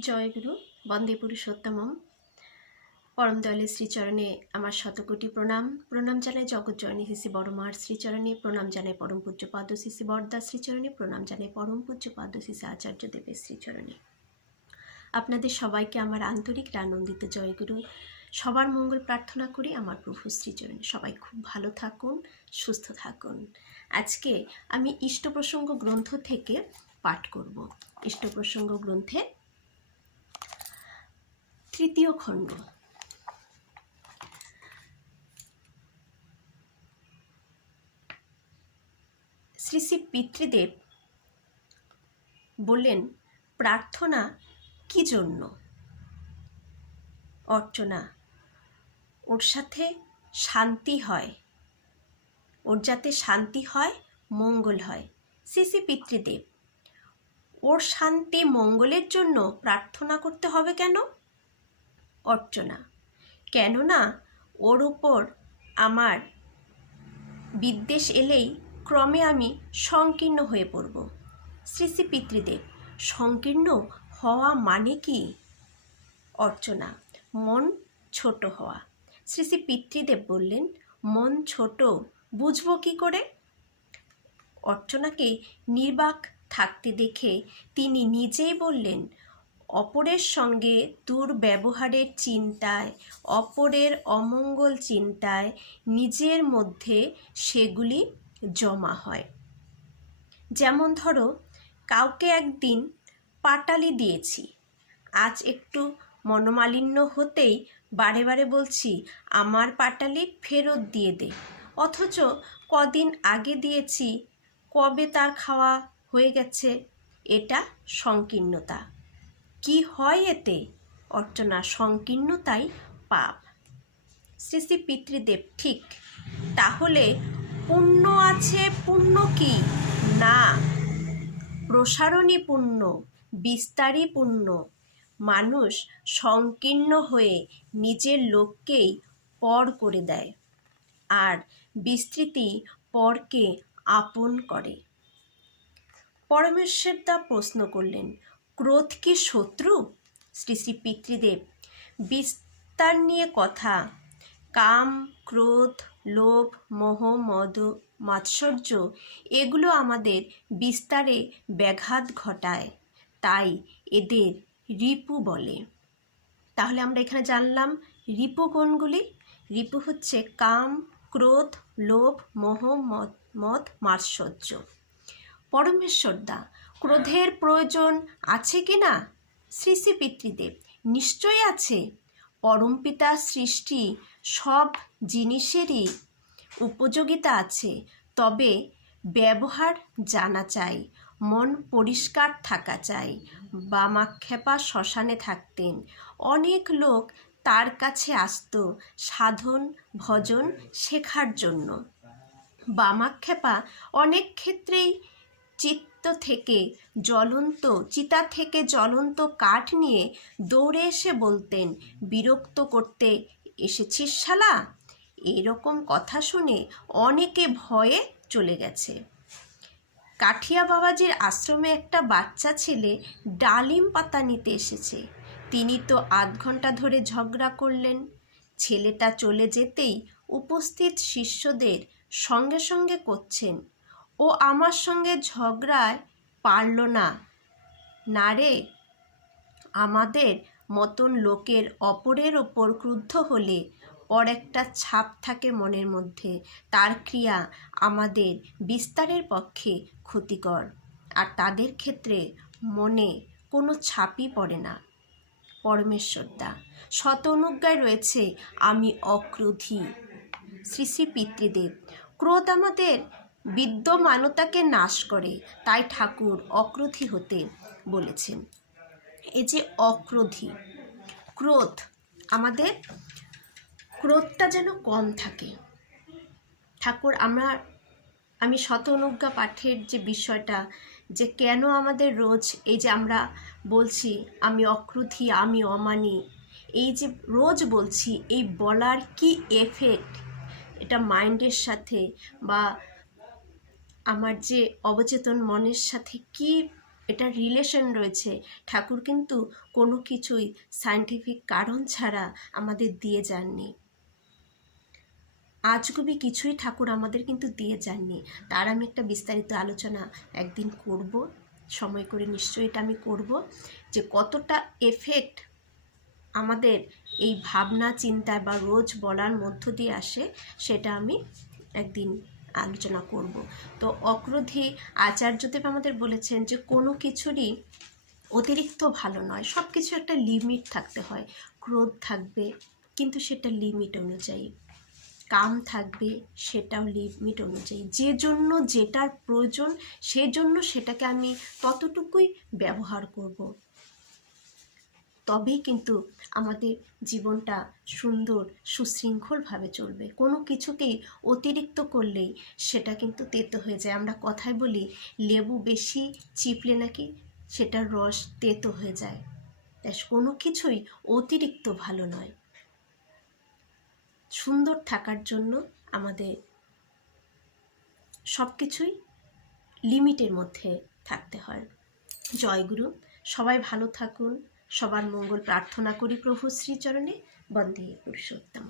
জয় গুরু, বন্দে পুরুষোত্তমম। পরম দয়ালের শ্রীচরণে আমার শতকোটি প্রণাম। প্রণাম জানাই জগৎ জয়নী শিশি বড়মার শ্রীচরণে। প্রণাম জানাই পরম পূজ্য পাদ শিশি বরদা শ্রীচরণে। প্রণাম জানাই পরম পূজ্য পাদ শিশি আচার্য দেবের শ্রীচরণে। আপনাদের সবাইকে আমার আন্তরিক আনন্দিত জয়গুরু সবার মঙ্গল প্রার্থনা করি আমার প্রভু শ্রীচরণে। সবাই খুব ভালো থাকুন, সুস্থ থাকুন। আজকে আমি ইষ্ট প্রসঙ্গ গ্রন্থ থেকে পাঠ করব। ইষ্ট প্রসঙ্গ গ্রন্থে তৃতীয় খণ্ড। শ্রী শ্রী পিতৃদেব বললেন, প্রার্থনা কি জন্য? অর্চনা, ওর সাথে শান্তি হয়। ওর যাতে শান্তি হয়, মঙ্গল হয়। শ্রী শ্রী পিতৃদেব, ওর শান্তি মঙ্গলের জন্য প্রার্থনা করতে হবে কেন? অর্চনা। কেননা, ওর উপর আমার বিদ্বেষ এলেই ক্রমে আমি সংকীর্ণ হয়ে পড়ব। শ্রী শ্রী পিতৃদেব, সংকীর্ণ হওয়া মানে কি? অর্চনা, মন ছোট হওয়া। শ্রী শ্রী পিতৃদেব বললেন, মন ছোট, বুঝব কি করে? অর্চনাকে নির্বাক থাকতে দেখে তিনি নিজেই বললেন অপরের সঙ্গে দুর্ব্যবহারের চিন্তায়, অপরের অমঙ্গল চিন্তায় নিজের মধ্যে সেগুলি জমা হয়। যেমন ধরো, কাউকে একদিন পাটালি দিয়েছি। আজ একটু মনোমালিন্য হতেই বারে বারে বলছি, আমার পাটালি ফেরত দিয়ে দে। অথচ কদিন আগে দিয়েছি, কবে তার খাওয়া হয়ে গেছে, এটা সংকীর্ণতা। কি হয় এতে? অর্চনা সংকীর্ণতাই পাপ। শ্রী শ্রী পিতৃদেব, ঠিক। তাহলে পুণ্য আছে পুণ্য কি? না। প্রসারণী পুণ্য, বিস্তারী পুণ্য। মানুষ সংকীর্ণ হয়ে নিজের লোককেই পর করে দেয় আর বিস্তৃতি পরকে আপন করে। পরমেশ্বর দা প্রশ্ন করলেন ক্রোধ কি শত্রু? শ্রী শ্রী পিতৃদেব। বিস্তার নিয়ে কথা। কাম, ক্রোধ, লোভ, মোহ মদ মাৎসর্য, এগুলো আমাদের বিস্তারে ব্যাঘাত ঘটায়। তাই এদের রিপু বলে। তাহলে আমরা এখানে জানলাম রিপু কোনগুলি? রিপু হচ্ছে কাম, ক্রোধ, লোভ, মোহ মদ, মাৎসর্য। পরমেশ্বরদা ক্রোধের প্রয়োজন আছে কি না? শ্রী শ্রী পিতৃদেব, নিশ্চয়ই আছে। পরমপিতা সৃষ্টি সব জিনিসেরই উপযোগিতা আছে। তবে ব্যবহার জানা চাই, মন পরিষ্কার থাকা চাই। বামাক্ষেপা শ্মশানে থাকতেন। অনেক লোক তার কাছে আসত সাধন, ভজন শেখার জন্য। বামাক্ষেপা অনেক ক্ষেত্রেই চিত্ত থেকে জ্বলন্ত, চিতা থেকে জ্বলন্ত কাঠ নিয়ে দৌড়ে এসে বলতেন, বিরক্ত করতে এসেছিস শালা? এরকম কথা শুনে অনেকে ভয়ে চলে গেছে। কাঠিয়া বাবাজির আশ্রমে একটা বাচ্চা ছেলে ডালিম পাতা নিতে এসেছে। তিনি তো আধ ঘণ্টা ধরে ঝগড়া করলেন। ছেলেটা চলে যেতেই উপস্থিত শিষ্যদের সঙ্গে সঙ্গে করছেন ও আমার সঙ্গে ঝগড়ায় পারল না। না রে, আমাদের মতন লোকের অপরের ওপর ক্রুদ্ধ হলে পর একটা ছাপ থাকে মনের মধ্যে। তার ক্রিয়া আমাদের বিস্তারের পক্ষে ক্ষতিকর আর তাদের ক্ষেত্রে মনে কোনো ছাপই পড়ে না। পরমেশ্বরদা শত অনুজ্ঞায় রয়েছে আমি অক্রোধী। শ্রী শ্রী পিতৃদেব, ক্রোধ আমাদের বিদ্যমানতাকে নাশ করে, তাই ঠাকুর অক্রোধী হতে বলেছেন। এই যে অক্রোধী, ক্রোধ, আমাদের ক্রোধটা যেন কম থাকে। ঠাকুর, আমরা, আমি শত অনুজ্ঞা পাঠের যে বিষয়টা, যে কেন আমাদের রোজ এই যে আমরা বলছি, আমি অক্রোধী, আমি অমানি, এই যে রোজ বলছি, এই বলার কি এফেক্ট এটা মাইন্ডের সাথে বা আমার যে অবচেতন মনের সাথে কি এটা রিলেশন রয়েছে, ঠাকুর কিন্তু কোনো কিছুই সায়েন্টিফিক কারণ ছাড়া আমাদের দিয়ে যাননি। আজগুবি কিছুই ঠাকুর আমাদের কিন্তু দিয়ে যাননি। তার আমি একটা বিস্তারিত আলোচনা একদিন করব, সময় করে নিশ্চয়ই এটা আমি করব, যে কতটা এফেক্ট আমাদের এই ভাবনা, চিন্তা বা রোজ বলার মধ্য দিয়ে আসে, সেটা আমি একদিন আলোচনা করব। তো অক্রোধী আচার্যদেব আমাদের বলেছেন যে, কোনো কিছুরই অতিরিক্ত ভালো নয়। সব কিছু একটা লিমিট থাকতে হয়। ক্রোধ থাকবে, কিন্তু সেটা লিমিট অনুযায়ী। কাম থাকবে, সেটাও লিমিট অনুযায়ী। যে জন্য যেটার প্রয়োজন, সেজন্য সেটাকে আমি ততটুকুই ব্যবহার করব। তবেই কিন্তু আমাদের জীবনটা সুন্দর, সুশৃঙ্খলভাবে চলবে। কোনো কিছুকেই অতিরিক্ত করলেই সেটা কিন্তু তেতো হয়ে যায়। আমরা কথায় বলি, লেবু বেশি চিপলে নাকি সেটার রস তেতো হয়ে যায়। তাই কোনো কিছুই অতিরিক্ত ভালো নয়। সুন্দর থাকার জন্য আমাদের সব কিছুই লিমিটের মধ্যে থাকতে হয়। জয়গুরু, সবাই ভালো থাকুন। সবার মঙ্গল প্রার্থনা করি প্রভু শ্রীচরণে। বন্দে পুরুষোত্তম